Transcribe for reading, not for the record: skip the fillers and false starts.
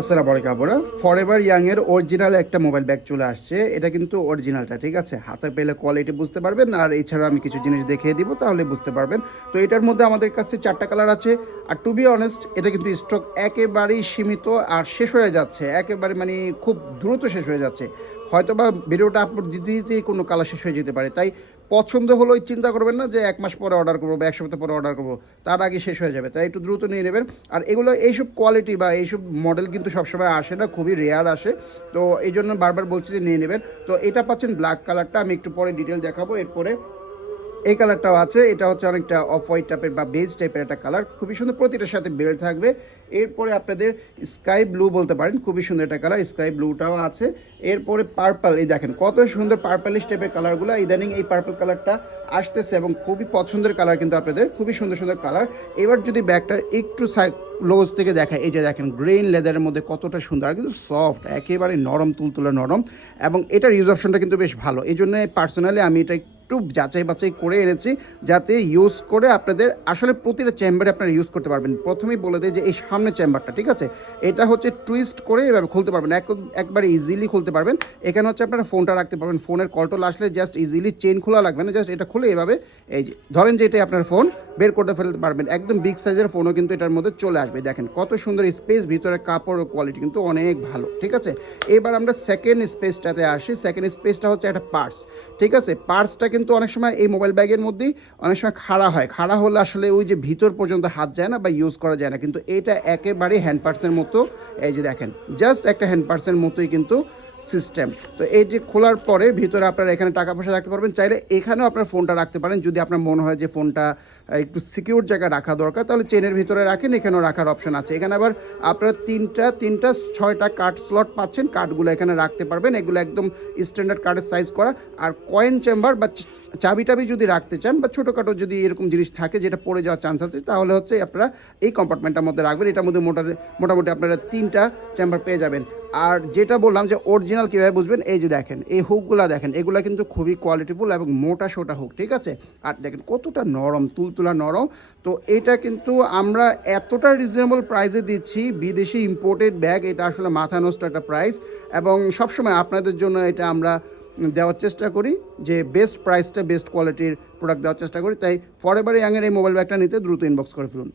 আসসালামু আলাইকুম আপুরা। ফরএভার ইয়াংয়ের অরিজিনাল একটা মোবাইল ব্যাগ চলে আসছে। এটা কিন্তু অরিজিনালটা, ঠিক আছে? হাতে পেলে কোয়ালিটি বুঝতে পারবেন, আর এছাড়া আমি কিছু জিনিস দেখিয়ে দিব, তাহলে বুঝতে পারবেন। তো এটার মধ্যে আমাদের কাছে 4টা কালার আছে। আর টু বি অনেস্ট, এটা কিন্তু স্টক একেবারেই সীমিত আর শেষ হয়ে যাচ্ছে। একেবারে মানে খুব দ্রুত শেষ হয়ে যাচ্ছে। হয়তোবা ভিডিওটা আপলোড দিতে দিতেই কোনো কালার শেষ হয়ে যেতে পারে। তাই পছন্দ হলেই চিন্তা করবেন না যে 1 মাস পরে অর্ডার করবো বা 1 সপ্তাহ পরে অর্ডার করবো, তার আগে শেষ হয়ে যাবে। তাই একটু দ্রুত নিয়ে নেবেন। আর এগুলো এইসব কোয়ালিটি বা এইসব মডেল কিন্তু সবসময় আসে না, খুবই রেয়ার আসে। তো এই জন্য বারবার বলছি যে নিয়ে নেবেন। তো এটা পাচ্ছেন ব্ল্যাক কালারটা, আমি একটু পরে ডিটেল দেখাবো। এরপরে এই কালারটাও আছে, এটা হচ্ছে অনেকটা অফ হোয়াইট টাইপের বা বেজ টাইপের একটা কালার, খুবই সুন্দর, প্রতিটার সাথে বেল্ট থাকবে। এরপরে আপনাদের স্কাই ব্লু বলতে পারেন, খুবই সুন্দর একটা কালার, স্কাই ব্লুটাও আছে। এরপরে পার্পল, এই দেখেন কত সুন্দর পার্পলিশ টাইপের কালারগুলো, ইদানিং এই পার্পল কালারটা আসতেছে এবং খুবই পছন্দের কালার কিন্তু আপনাদের, খুবই সুন্দর সুন্দর কালার। এবার যদি ব্যাগটার একটু ক্লোজ থেকে দেখায়, এই যে দেখেন গ্রেন লেদারের মধ্যে কতটা সুন্দর, আর কিন্তু সফট, একেবারে নরম, তুলতুলে নরম। এবং এটার ইউজ অপশনটা কিন্তু বেশ ভালো, এই জন্য পার্সোনালি আমি এটা একটু যাচাই বাছাই করে এনেছি, যাতে ইউজ করে আপনাদের আসলে প্রতিটা চেম্বারে আপনারা ইউজ করতে পারবেন। প্রথমেই বলে দেয় যে এই সামনে চেম্বারটা, ঠিক আছে, এটা হচ্ছে টুইস্ট করে এভাবে খুলতে পারবেন, একবারে ইজিলি খুলতে পারবেন। এখানে হচ্ছে আপনারা ফোনটা রাখতে পারবেন, ফোনের কলটল আসলে জাস্ট ইজিলি চেন খোলা লাগবে না, জাস্ট এটা খুলে এভাবে এই যে ধরেন যে এটাই আপনার ফোন, বের করতে ফেলতে পারবেন। একদম বিগ সাইজের ফোনও কিন্তু এটার মধ্যে চলে আসবে। দেখেন কত সুন্দর স্পেস, ভিতরে কাপড় কোয়ালিটি কিন্তু অনেক ভালো, ঠিক আছে। এবার আমরা সেকেন্ড স্পেসটাতে আসি। সেকেন্ড স্পেসটা হচ্ছে একটা পার্স, ঠিক আছে। পার্সটা কিন্তু অনেক সময় এই মোবাইল ব্যাগের মধ্যেই অনেক সময় খাড়া হয়, খাড়া হলে আসলে ওই যে ভিতর পর্যন্ত হাত যায় না বা ইউজ করা যায় না, কিন্তু এটা একেবারেই হ্যান্ড পার্সের মতো। এই যে দেখেন জাস্ট একটা হ্যান্ড পার্সের মতোই কিন্তু সিস্টেম। তো এই যে খোলার পরে ভিতরে আপনারা এখানে টাকা পয়সা রাখতে পারবেন, চাইলে এখানেও আপনার ফোনটা রাখতে পারেন। যদি আপনার মনে হয় যে ফোনটা একটু সিকিউর জায়গায় রাখা দরকার, তাহলে চেনের ভিতরে রাখেন, এখানেও রাখার অপশন আছে। এখানে আবার আপনারা তিনটা 6টা কার্ড স্লট পাচ্ছেন, কার্ডগুলো এখানে রাখতে পারবেন। এগুলো একদম স্ট্যান্ডার্ড কার্ডের সাইজ করা। আর কয়েন চেম্বার বা চাবি টাবি যদি রাখতে চান বা ছোটোখাটো যদি এরকম জিনিস থাকে যেটা পড়ে যাওয়ার চান্স আছে, তাহলে হচ্ছে আপনারা এই কম্পার্টমেন্টটার মধ্যে রাখবেন। এটার মধ্যে মোটামুটি আপনারা 3টা চেম্বার পেয়ে যাবেন। আর যেটা বললাম যে অরিজিনাল কীভাবে বুঝবেন, এই যে দেখেন এই হুকগুলো দেখেন, এগুলো কিন্তু খুবই কোয়ালিটিফুল এবং মোটা সোটা হুক, ঠিক আছে। আর দেখেন কতটা নরম, তুলতুলা নরম। তো এটা কিন্তু আমরা এতটা রিজনেবল প্রাইসে দিচ্ছি, বিদেশি ইম্পোর্টেড ব্যাগ, এটা আসলে মাথা নষ্ট একটা প্রাইস। এবং সবসময় আপনাদের জন্য এটা আমরা দেওয়ার চেষ্টা করি, যে বেস্ট প্রাইসটা, বেস্ট কোয়ালিটির প্রোডাক্ট দেওয়ার চেষ্টা করি। তাই ফরএভার ইয়াংয়ের এই মোবাইল ব্যাগটা নিতে দ্রুত ইনবক্স করে ফেলুন।